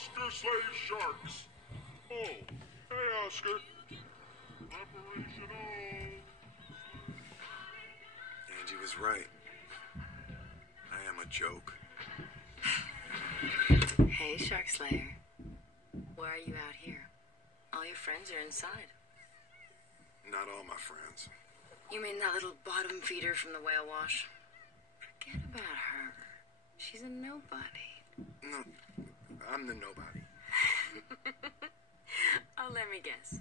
Oscar slays sharks. Oh, hey, Oscar. Operation O. Angie was right. I am a joke. Hey, Shark Slayer. Why are you out here? All your friends are inside. Not all my friends. You mean that little bottom feeder from the whale wash? Forget about her. She's a nobody. No, I'm the nobody. Oh, let me guess.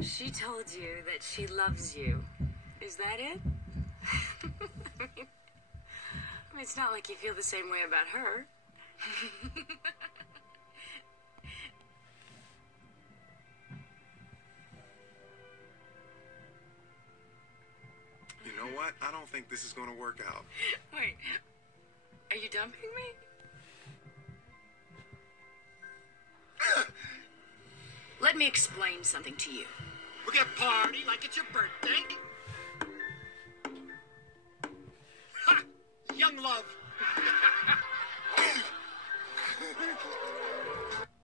She told you that she loves you. Is that it? I mean, it's not like you feel the same way about her. You know what? I don't think this is going to work out. Wait, are you dumping me? Let me explain something to you. We're gonna party like it's your birthday. Ha! Young love.